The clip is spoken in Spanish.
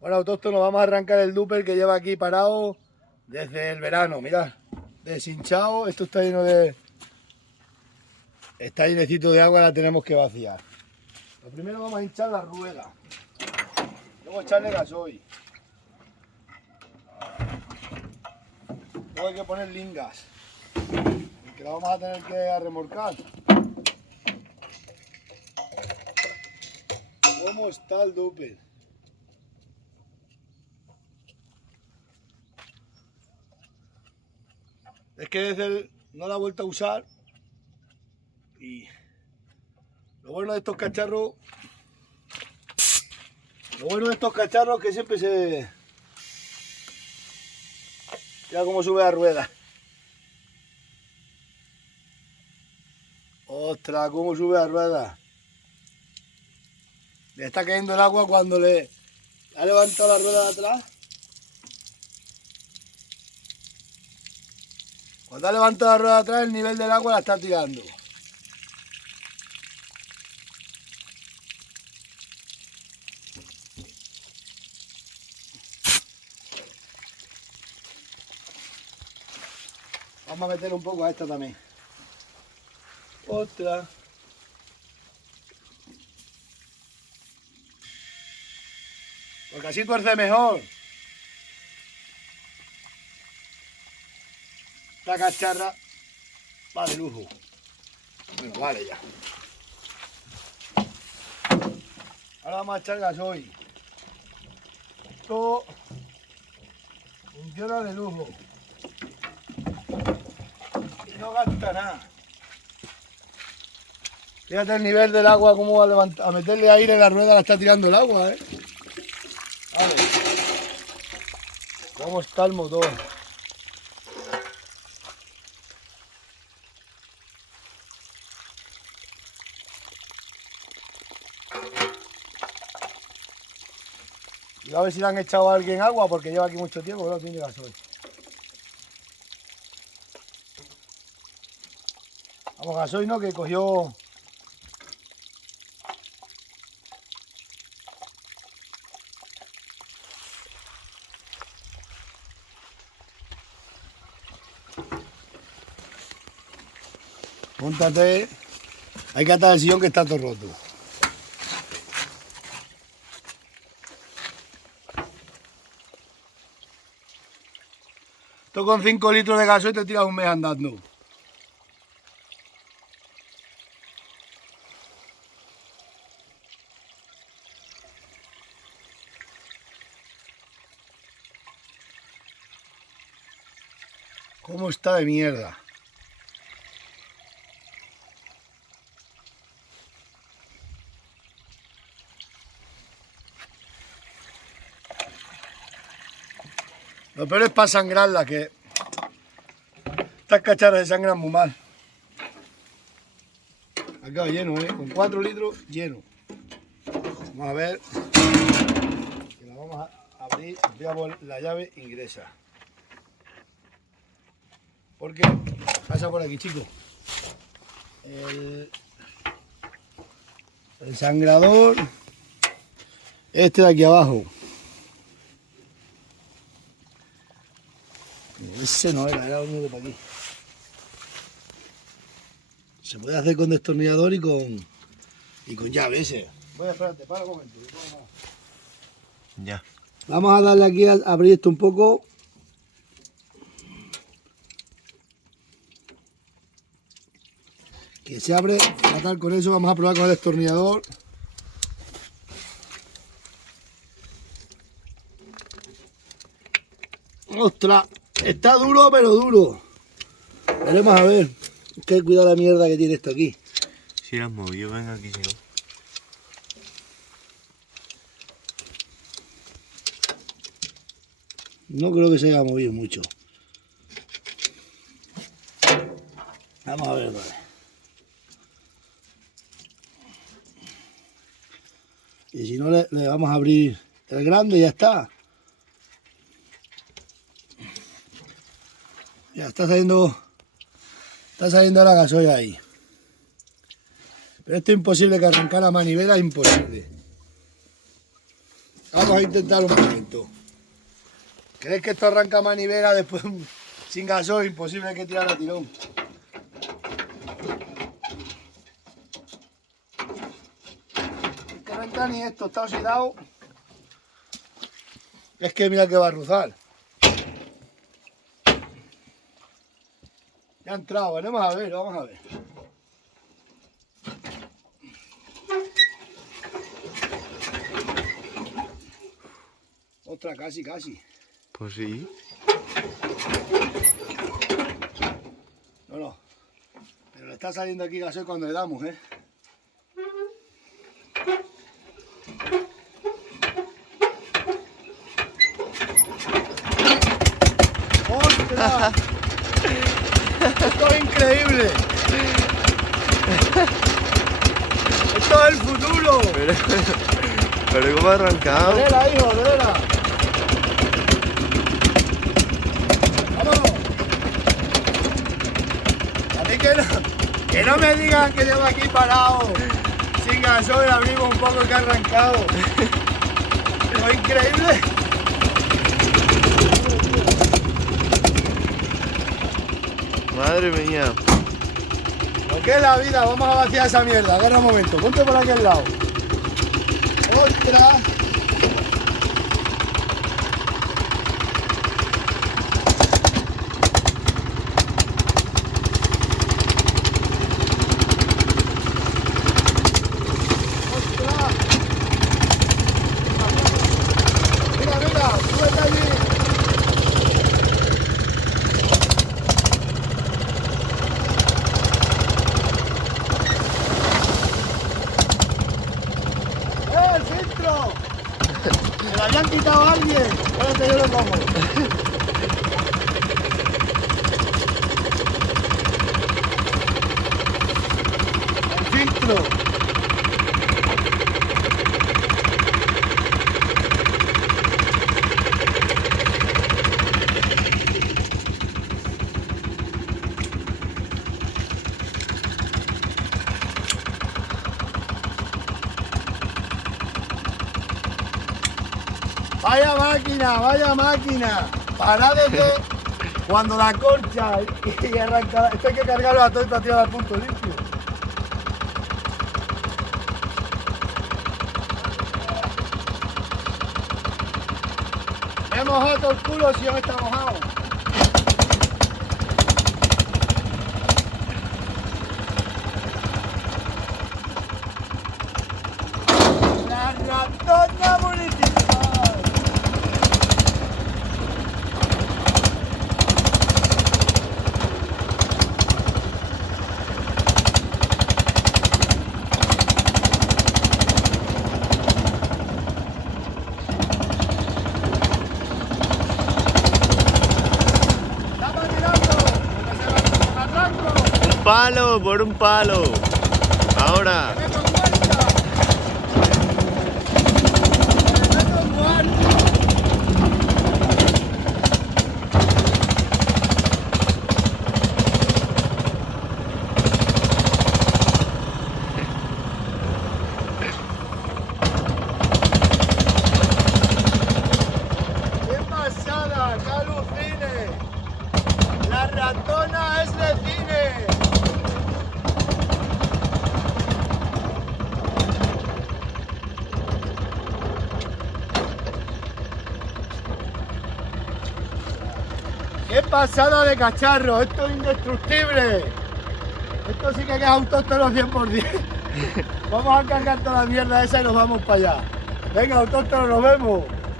Bueno, autóctono, vamos a arrancar el duper que lleva aquí parado desde el verano. Mirad, deshinchado, esto está lleno de... Está llenecito de agua, la tenemos que vaciar. Lo primero vamos a hinchar la rueda. Luego echarle gasoil. Luego hay que poner lingas, que la vamos a tener que remolcar. ¿Cómo está el duper? Es que desde no la he vuelto a usar y lo bueno de estos cacharros es que siempre se... Mira cómo sube la rueda. Ostras, cómo sube la rueda. Le está cayendo el agua cuando le ha levantado la rueda de atrás. Cuando ha levantado la rueda de atrás, el nivel del agua la está tirando. Vamos a meter un poco a esta también. Ostras. Porque así tuerce mejor. Esta cacharra va de lujo. Bueno, vale ya. Ahora vamos a echar gasoil. Esto funciona de lujo. Y no gasta nada. Fíjate el nivel del agua, cómo va a levantar. A meterle aire en la rueda la está tirando el agua, ¿eh? Vale. ¿Cómo está el motor? Y a ver si le han echado a alguien agua porque lleva aquí mucho tiempo, no tiene gasoil. Vamos, gasoil no, que cogió... Póntate. Hay que atar el sillón que está todo roto. Esto con 5 litros de gasoil te tiras un mes andando. ¿Cómo está de mierda? Lo peor es para sangrarla, que estas cacharras se sangran muy mal. Ha quedado lleno, ¿eh? Con 4 litros lleno. Vamos a ver. Que la vamos a abrir. Voy a poner la llave ingresa. Porque pasa por aquí, chicos. El sangrador. Este de aquí abajo. Ese no era uno de para aquí. Se puede hacer con destornillador y con llave ese. Voy a esperarte, para un momento. Ya. Vamos a darle aquí a abrir esto un poco. Que se abre fatal con eso. Vamos a probar con el destornillador. ¡Ostras! Está duro, pero duro. Veremos a ver. Es que cuidado la mierda que tiene esto aquí. Si lo has movido, venga aquí, si no. No creo que se haya movido mucho. Vamos a ver, vale. Y si no, le vamos a abrir el grande y ya está. Ya está saliendo la gasoil ahí. Pero esto es imposible que arrancar la manivela, es imposible. Vamos a intentar un momento. ¿Crees que esto arranca manivela después sin gasoil? Imposible que tirar a tirón. Que no entra ni esto, está oxidado. Es que mira que va a rozar. Ya ha entrado, vamos a ver, vamos a ver. Otra, casi, casi. Pues sí. No. Pero le está saliendo aquí gasoil cuando le damos, ¿eh? ¡Ostras! Esto es increíble. Esto es el futuro. Pero ¿cómo ha arrancado? Acelera, hijo, acelera. Vámonos. A mí que no me digan que llevo aquí parado sin gasoil, abrimos un poco que ha arrancado. Esto es increíble. Madre mía. Lo que es la vida, vamos a vaciar esa mierda. Agarra un momento, ponte por aquel lado. ¡Ostras! ¡Ostras! Mira, súbete allí. ¡El filtro! ¡Se lo habían quitado a alguien! Espérate, yo lo cojo. ¡El filtro! Vaya máquina. Parad desde cuando la corcha y arranca. Esto hay que cargarlo a todo y para tirar al punto limpio. Me he mojado todo el culo si no está mojado. La ratona municipal. Estamos tirando, porque se me atranco. Un palo, por un palo. Ahora. Me meto en vuelta. Me meto en vuelta. ¡Qué pasada! ¡Que alucine! ¡La ratona es de cine! ¡Qué pasada de cacharro! ¡Esto es indestructible! Esto sí que es autóctono 100%. Vamos a cargar toda la mierda esa y nos vamos para allá. Venga, autóctono, nos vemos.